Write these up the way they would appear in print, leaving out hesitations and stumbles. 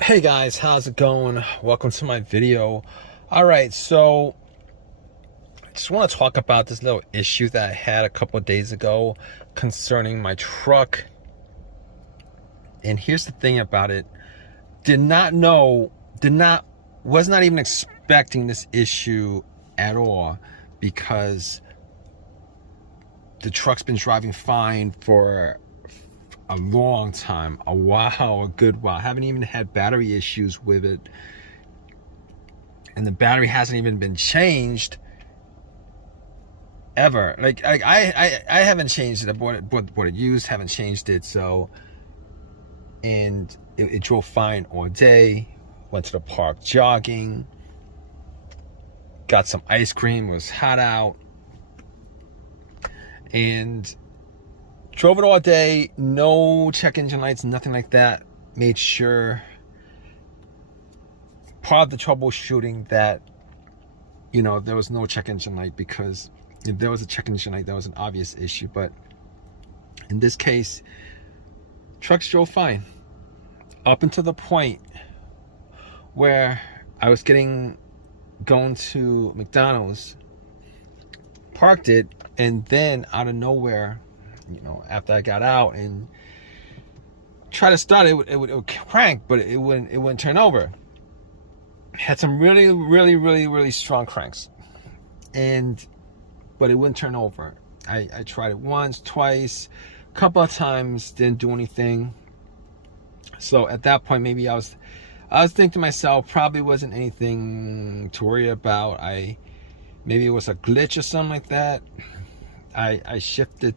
Hey guys, how's it going? Welcome to my video. Alright, so I just want to talk about this little issue that I had a couple of days ago concerning my truck. And here's the thing about it. Was not even expecting this issue at all, because the truck's been driving fine for a long time, a good while. I haven't even had battery issues with it, and the battery hasn't even been changed ever. I haven't changed it. I bought it used, haven't changed it. So, and it drove fine all day. Went to the park jogging, got some ice cream. It was hot out, and drove it all day. No check engine lights, nothing like that. Made sure, part of the troubleshooting, that there was no check engine light, because if there was a check engine light, that was an obvious issue. But in this case, trucks drove fine up until the point where I was going to McDonald's, parked it, and then out of nowhere, after I got out and tried to start it, it would crank, but it wouldn't turn over. Had some really strong cranks, but it wouldn't turn over. I tried it once, twice, a couple of times, didn't do anything. So at that point, maybe I was thinking to myself, probably wasn't anything to worry about. Maybe it was a glitch or something like that. I shifted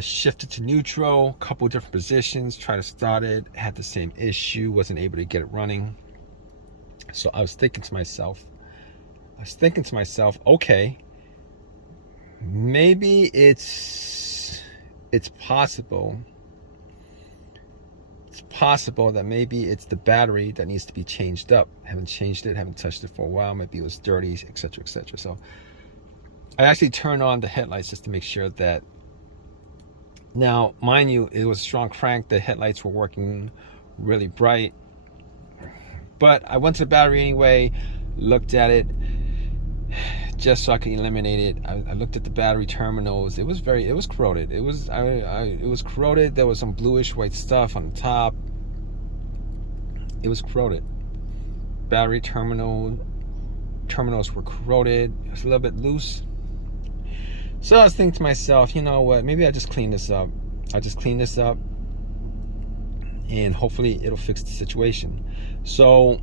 shifted to neutral, a couple different positions, tried to start it, had the same issue, wasn't able to get it running. So I was thinking to myself, okay, maybe it's possible. It's possible that maybe it's the battery that needs to be changed up. Haven't changed it, haven't touched it for a while. Maybe it was dirty, etc., etc. So I actually turned on the headlights just to make sure that. Now, mind you, it was a strong crank. The headlights were working really bright. But I went to the battery anyway, looked at it, just so I could eliminate it. I looked at the battery terminals. It was corroded. It was corroded. There was some bluish white stuff on the top. It was corroded. Battery terminals were corroded. It was a little bit loose. So I was thinking to myself, you know what, maybe I just clean this up. And hopefully it'll fix the situation. So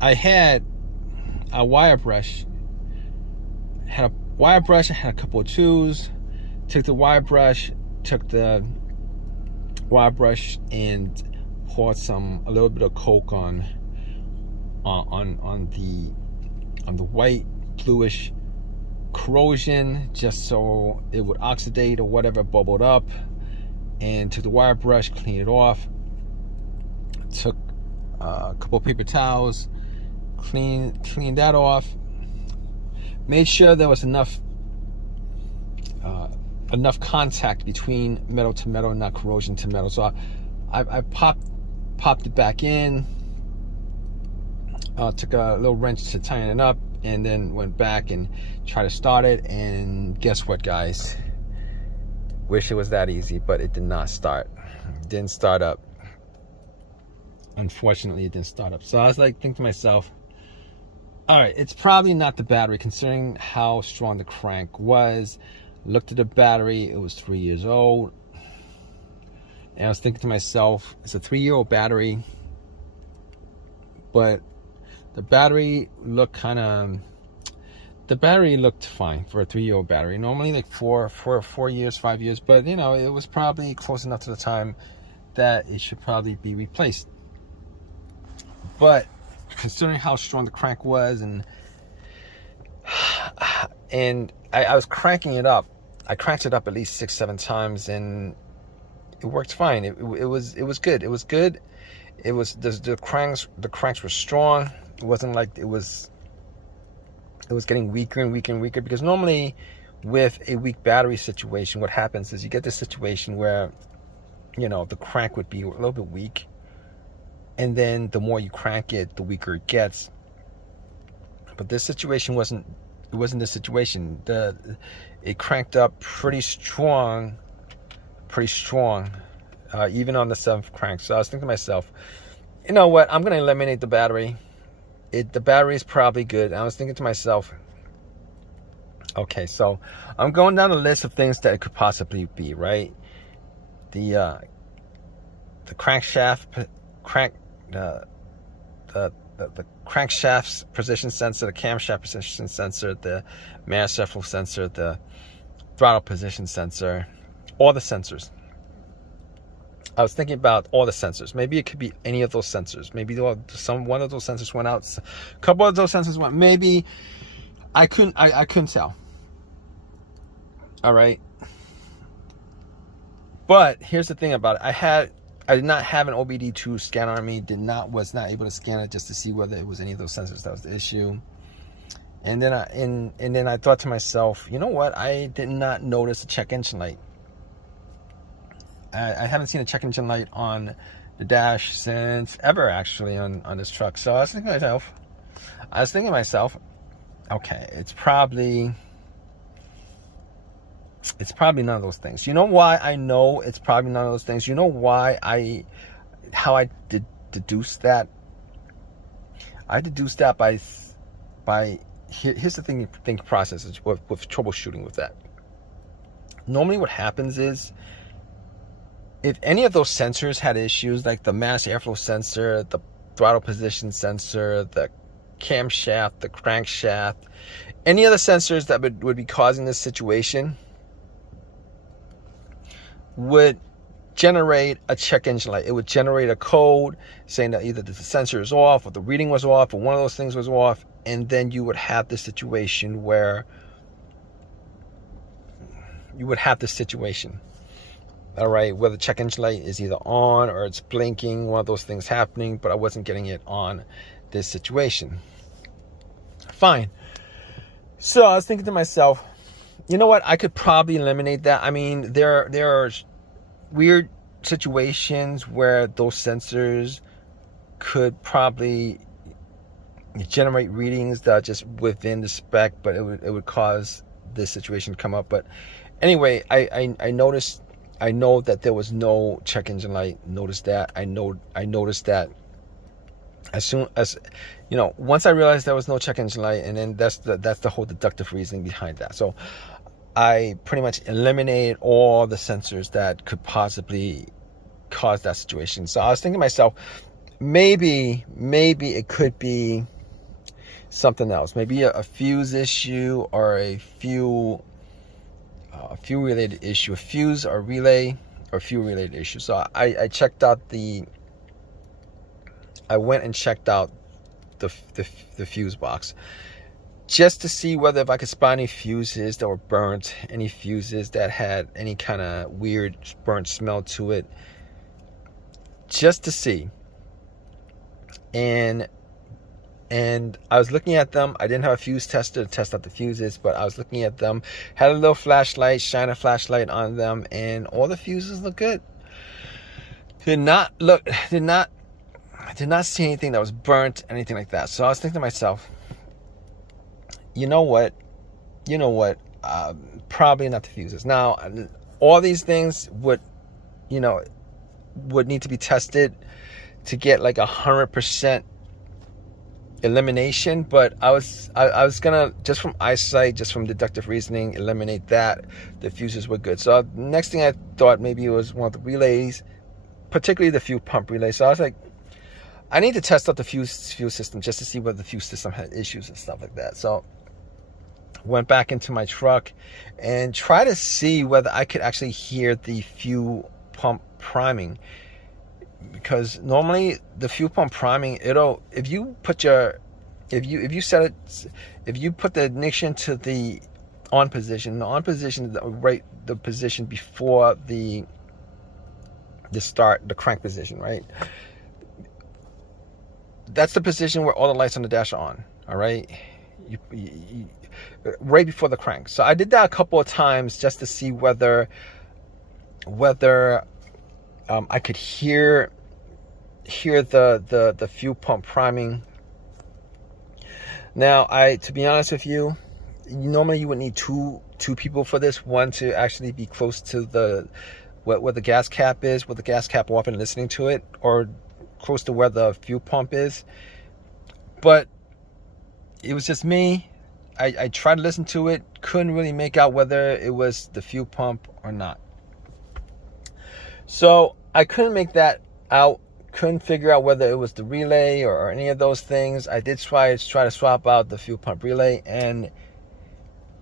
I had a wire brush. I had a couple of tools. Took the wire brush and poured a little bit of Coke on the white bluish corrosion, just so it would oxidate or whatever bubbled up, and took the wire brush, cleaned it off, took a couple of paper towels, cleaned that off, made sure there was enough contact between metal to metal, not corrosion to metal. So I popped it back in, took a little wrench to tighten it up, and then went back and tried to start it. And guess what, guys? Wish it was that easy, but it did not start. It didn't start up. Unfortunately, it didn't start up. So I was thinking to myself, all right, it's probably not the battery, considering how strong the crank was. Looked at the battery, it was 3 years old. And I was thinking to myself, it's a 3-year-old battery, but the battery looked fine for a 3-year-old battery. Normally like 4 years, 5 years, but it was probably close enough to the time that it should probably be replaced. But considering how strong the crank was, and I was cranking it up. I cranked it up at least 6-7 times, and it worked fine. It was good. It was good. It was the cranks were strong. It wasn't like it was getting weaker and weaker, because normally with a weak battery situation, what happens is you get this situation where the crank would be a little bit weak, and then the more you crank it, the weaker it gets. But this situation wasn't the situation. It cranked up pretty strong, even on the 7th crank. So I was thinking to myself, you know what, I'm going to eliminate the battery. The battery is probably good. And I was thinking to myself, okay, so I'm going down the list of things that it could possibly be, right? The crankshaft, the crankshaft's position sensor, the camshaft position sensor, the manifold sensor, the throttle position sensor, all the sensors. I was thinking about all the sensors. Maybe it could be any of those sensors. Maybe one of those sensors went out. A couple of those sensors went. Maybe I couldn't tell. All right. But here's the thing about it. I did not have an OBD2 scanner on me. Was not able to scan it just to see whether it was any of those sensors that was the issue. And then I thought to myself, you know what? I did not notice a check engine light. I haven't seen a check engine light on the dash since ever, actually, on this truck. So I was thinking to myself, okay, it's probably none of those things. You know why I know it's probably none of those things? You know why how I deduced that? I deduced that by here's the think process is with troubleshooting with that. Normally what happens is, if any of those sensors had issues, like the mass airflow sensor, the throttle position sensor, the camshaft, the crankshaft, any of the sensors that would be causing this situation would generate a check engine light. It would generate a code saying that either the sensor is off, or the reading was off, or one of those things was off, and then you would have this situation where all right, where the check engine light is either on or it's blinking, one of those things happening, but I wasn't getting it on this situation. Fine. So I was thinking to myself, you know what, I could probably eliminate that. I mean, there are weird situations where those sensors could probably generate readings that are just within the spec, but it would cause this situation to come up. But anyway, I noticed. I know that there was no check engine light. Noticed that. I noticed that as soon as, once I realized there was no check engine light, and then that's the whole deductive reasoning behind that. So I pretty much eliminated all the sensors that could possibly cause that situation. So I was thinking to myself, maybe it could be something else. Maybe a fuse issue, or a fuel related issue, a fuse or relay or fuel related issue. So I went and checked out the fuse box just to see whether if I could spot any fuses that were burnt, any fuses that had any kind of weird burnt smell to it, just to see. And I was looking at them. I didn't have a fuse tester to test out the fuses, but I was looking at them, had a little flashlight, shine a flashlight on them, and all the fuses look good. Did not see anything that was burnt, anything like that. So I was thinking to myself, you know what, probably not the fuses. Now, all these things would need to be tested to get like 100% elimination, but I was gonna, just from eyesight, just from deductive reasoning, eliminate that. The fuses were good. So next thing I thought maybe it was one of the relays, particularly the fuel pump relay. So I was like, I need to test out the fuel system just to see whether the fuel system had issues and stuff like that. So went back into my truck and tried to see whether I could actually hear the fuel pump priming. Because normally the fuel pump priming, if you put the ignition to the on position, the position before the crank position, right? That's the position where all the lights on the dash are on. All right, you right before the crank. So I did that a couple of times just to see whether I could hear hear the fuel pump priming. Now, to be honest with you, normally you would need two people for this. One to actually be close to the where the gas cap is, with the gas cap off and listening to it, or close to where the fuel pump is. But it was just me. I tried to listen to it, couldn't really make out whether it was the fuel pump or not. So I couldn't make that out. Couldn't figure out whether it was the relay or any of those things. I did try to swap out the fuel pump relay, and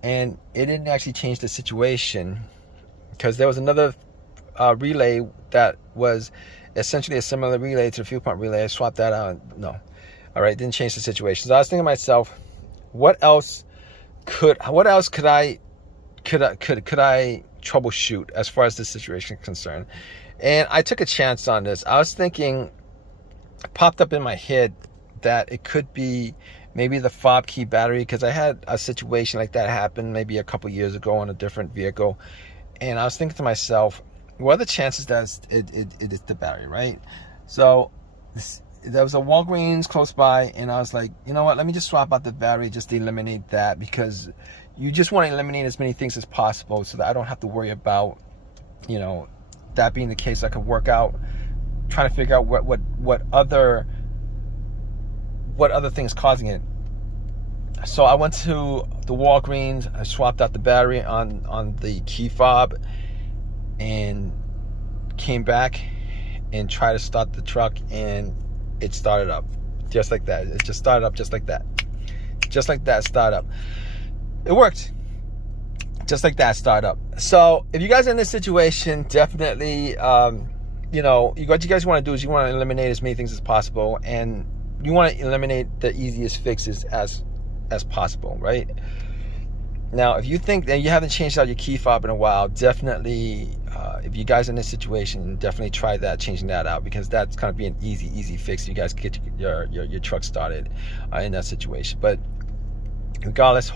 it didn't actually change the situation, because there was another relay that was essentially a similar relay to the fuel pump relay. I swapped that out. No, all right, didn't change the situation. So I was thinking to myself, what else could I troubleshoot as far as this situation is concerned? And I took a chance on this. I was thinking, it popped up in my head that it could be maybe the fob key battery, because I had a situation like that happen maybe a couple years ago on a different vehicle. And I was thinking to myself, what are the chances that it is the battery, right? So there was a Walgreens close by, and I was like, you know what, let me just swap out the battery, just to eliminate that, because you just want to eliminate as many things as possible so that I don't have to worry about, that being the case. I could work out, trying to figure out what other things causing it. So I went to the Walgreens, I swapped out the battery on the key fob, and came back and tried to start the truck, and it started up just like that. It just started up just like that. Just like that, start up. It worked. Just like that, start up. So if you guys are in this situation, definitely, what you guys want to do is you want to eliminate as many things as possible, and you want to eliminate the easiest fixes as possible, right? Now, if you think that you haven't changed out your key fob in a while, definitely, if you guys are in this situation, definitely try that, changing that out, because that's going to be an easy fix. You guys get your truck started in that situation. But regardless,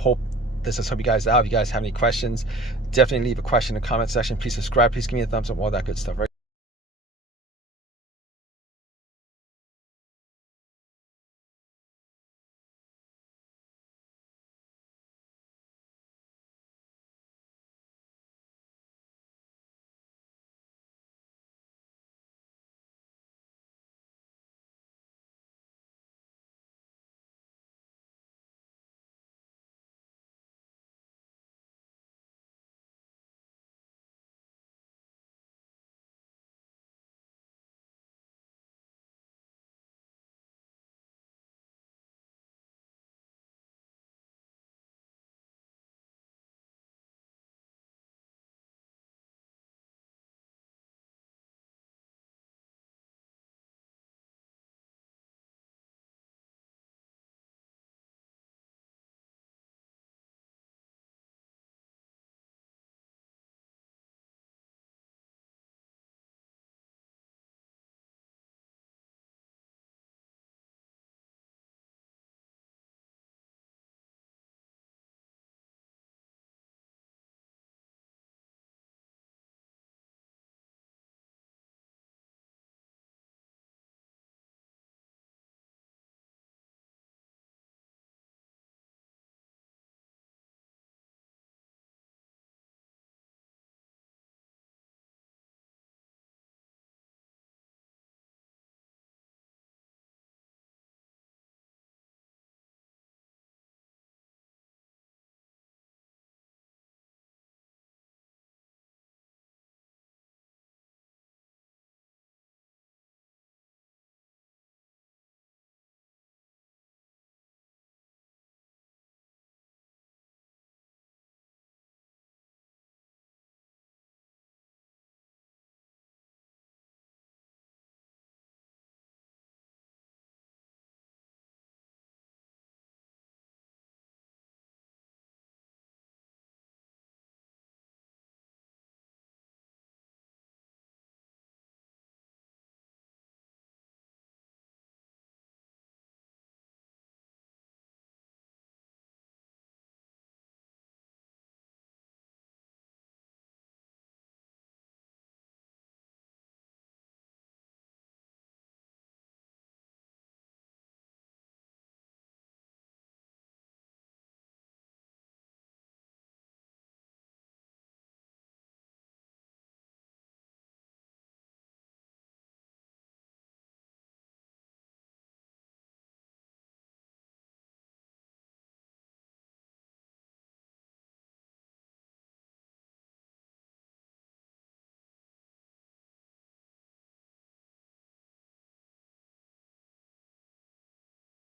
this has helped you guys out. If you guys have any questions, definitely leave a question in the comment section. Please subscribe. Please give me a thumbs up. All that good stuff, right?